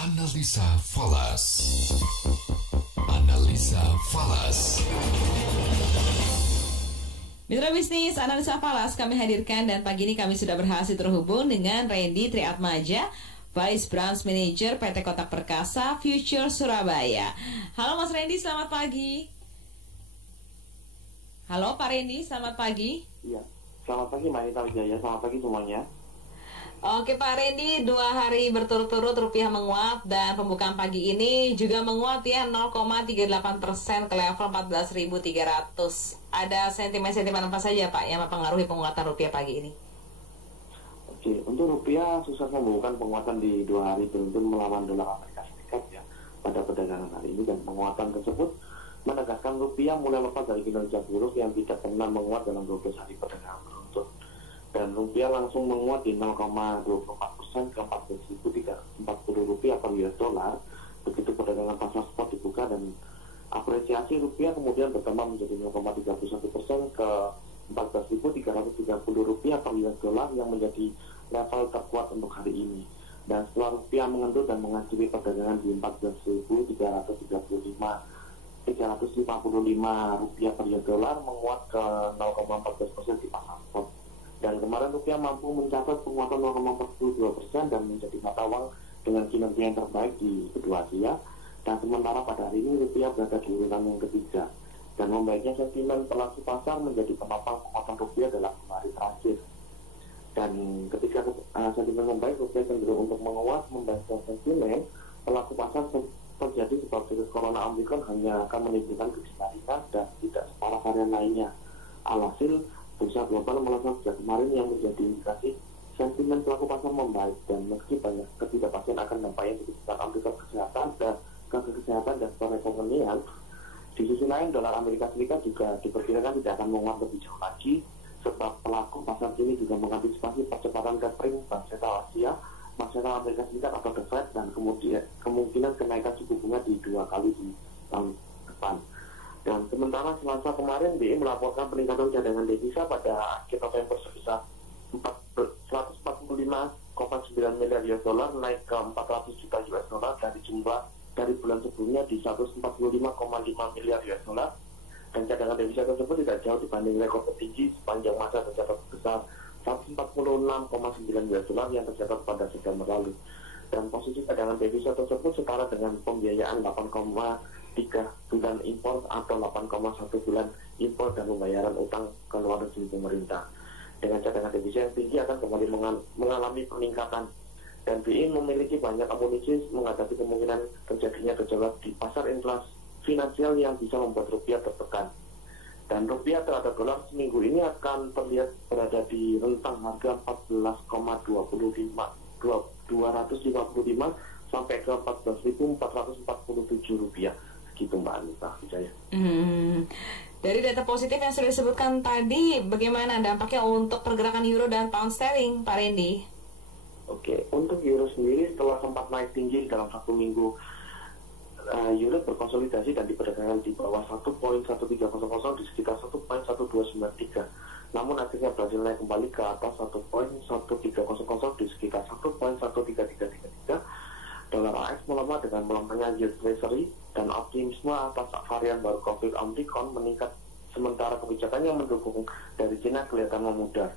Analisa Falas. Analisa Falas. Mitra bisnis Analisa Falas kami hadirkan, dan pagi ini kami sudah berhasil terhubung dengan Randy Triatmaja, Vice Branch Manager PT Kotak Perkasa Future Surabaya. Halo Mas Randy, selamat pagi. Halo Pak Randy, selamat pagi. Iya, selamat pagi Mbak Anita Wijaya, selamat pagi semuanya. Oke Pak Randy, 2 hari berturut-turut rupiah menguat dan pembukaan pagi ini juga menguat ya 0,38% ke level 14.300. Ada sentimen-sentimen apa saja Pak yang mempengaruhi penguatan rupiah pagi ini? Oke, untuk rupiah sukses membukukan penguatan di 2 hari beruntun melawan dolar Amerika Serikat ya pada perdagangan hari ini, dan penguatan tersebut menegaskan rupiah mulai lepas dari kinerja buruk yang tidak pernah menguat dalam 12 hari perdagangan beruntun. Dan rupiah langsung menguat di 0,24% ke 14.340 rupiah per US dollar begitu perdagangan pasar spot dibuka, dan apresiasi rupiah kemudian bertambah menjadi 0,31% ke 14.330 rupiah per US dollar yang menjadi level terkuat untuk hari ini. Dan setelah rupiah mengendur dan mengakhiri perdagangan di 14.355 rupiah per US dollar, menguat ke 0,14% di pasar spot. Dan kemarin rupiah mampu mencatat penguatan 0,42% dan menjadi mata uang dengan kinerja yang terbaik di kedua Asia. Dan sementara pada hari ini rupiah berada di urutan yang ketiga. Dan membaiknya sentimen pelaku pasar menjadi penopang penguatan rupiah dalam 2 hari terakhir. Dan ketika sentimen membaik, rupiah cenderung untuk menguat. Membaiknya sentimen pelaku pasar terjadi sebab virus corona Omicron hanya akan menimbulkan gejala ringan dan tidak separah varian lainnya. Alhasil, bursa global melesat sejak kemarin yang menjadi indikasi sentimen pelaku pasar membaik, dan meski banyak ketidakpastian akan dampaknya di sekitar Amerika kesehatan dan perekonomian, di sisi lain dolar Amerika Serikat juga diperkirakan tidak akan menguat lebih jauh lagi sebab pelaku pasar ini juga mengantisipasi percepatan tapering Bank Sentral Asia, Bank Sentral Amerika Serikat atau The Fed, dan kemudian kemungkinan kenaikan suku bunga di 2 kali di tahun depan. Dan sementara Selasa kemarin BI melaporkan peningkatan cadangan devisa pada akhir November sebesar 145,9 miliar US dollar, naik ke 400 juta US dollar dari bulan sebelumnya di 145,5 miliar US dollar. Dan cadangan devisa tersebut tidak jauh dibanding rekor tertinggi sepanjang masa tercatat sebesar 146,9 US dollar yang tercatat pada September lalu. Dan posisi cadangan devisa tersebut setara dengan pembiayaan 8,3 bulan impor atau 8,1 bulan impor dan pembayaran utang ke luar negeri pemerintah. Dengan cadangan devisa yang tinggi akan kembali mengalami peningkatan, dan BI memiliki banyak amunisi menghadapi kemungkinan terjadinya gejolak di pasar inflasi finansial yang bisa membuat rupiah tertekan. Dan rupiah terhadap dolar seminggu ini akan terlihat berada di rentang harga 14,255 sampai ke 14.447 rupiah. Gitu Mbak Anita Wijaya. Dari data positif yang sudah disebutkan tadi, bagaimana dampaknya untuk pergerakan euro dan pound sterling, Pak Randy? Oke, untuk euro sendiri setelah sempat naik tinggi dalam 1 minggu, euro berkonsolidasi dan diperdagangkan di bawah 1.1300 di sekitar 1.1293. Namun akhirnya berhasil naik kembali ke atas 1.1300 di sekitar 1.13333. Dolar AS melemah dengan melemahnya yield treasury, dan optimisme atas varian baru COVID Omicron meningkat sementara kebijakan yang mendukung dari China kelihatan memudar.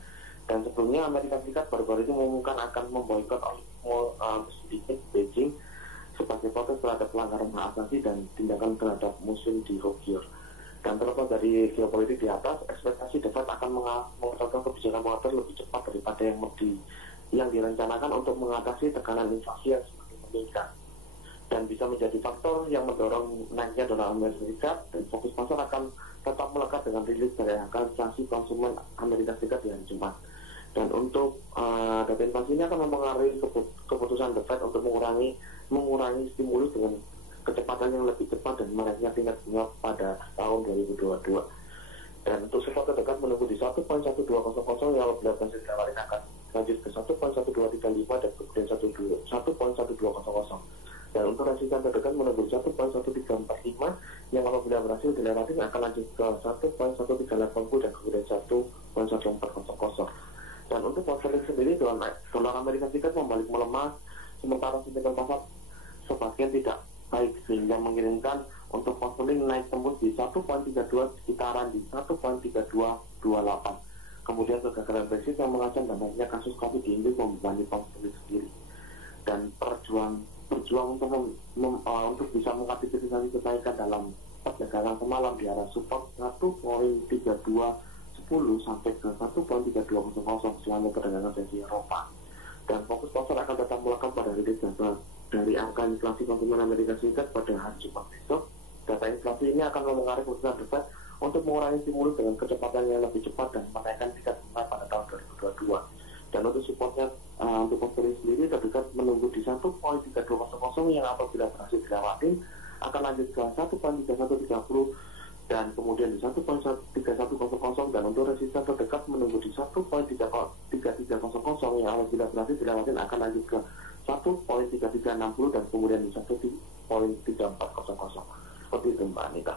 Dan sebelumnya Amerika Serikat baru-baru ini mengumumkan akan memboikot sedikit Beijing sebagai protes terhadap pelanggaran hak asasi dan tindakan terhadap muslim di Uyghur. Dan terlepas dari geopolitik di atas, ekspektasi The Fed akan mengeluarkan kebijakan moneter lebih cepat daripada yang direncanakan untuk mengatasi tekanan inflasi yang semakin meningkat, dan bisa menjadi faktor yang mendorong naiknya dolar Amerika Serikat. Dan fokus pasar akan tetap melekat dengan rilis dari angka inflasi konsumen Amerika Serikat di hari Jumat. Dan untuk data inflasi ini akan mempengaruhi keputusan The Fed untuk mengurangi stimulus dengan kecepatan yang lebih cepat dan menaiknya tingkat bunga pada tahun 2022. Dan untuk support terdekat menunggu di 1.1200 yang apabila berhasil ditawarin akan lanjut ke 1.1235 dan kemudian 1.1200. Dan untuk resisten terdekat menunggu 1.1345 yang apabila berhasil dilewati akan lanjut ke 1.1380 dan kemudian 1.1400. Dan untuk pound sterling sendiri, dolar Amerika Serikat membalik melemah sementara sentimen pasar sebagian tidak baik sehingga mengirimkan untuk konseling naik tembus di 1.32 sekitaran di 1.3228. Kemudian kegagalan Brexit yang mengancam banyaknya kasus COVID di Inggris membebani konseling sendiri. Dan berjuang untuk bisa mengantisipasi kenaikan dalam perdagangan semalam di arah support 1.3210 sampai ke 1.3200 selama perdagangan sesi Eropa. Dan fokus pasar akan tetap melekat pada rilis data dari angka inflasi konsumen Amerika Serikat pada hari Jumat besok. Data inflasi ini akan mempengaruhi keputusan The Fed untuk mengurangi stimulus dengan kecepatan yang lebih cepat dan menaikkan tingkat bunga pada tahun 2022. Dan untuk supportnya untuk konseling sendiri terdekat menunggu di 1.3200 yang apabila berhasil dilewati akan lanjut ke 1.3130 dan kemudian di 1.3100 dan untuk resisten terdekat menunggu di 1.3300 yang apabila berhasil dilewati akan lanjut ke 1.3360 dan kemudian di 1.3400. Seperti itu Mbak Anita.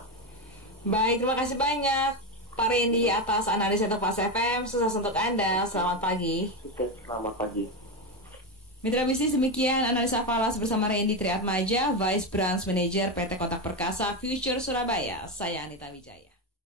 Baik, terima kasih banyak Pak Randy atas analisa Fast FM. Sukses untuk Anda. Selamat pagi. Sukses, selamat pagi. Mitra bisnis, demikian analisa falas bersama Randy Triatmaja, Vice Branch Manager PT Kotak Perkasa Future Surabaya. Saya Anita Wijaya.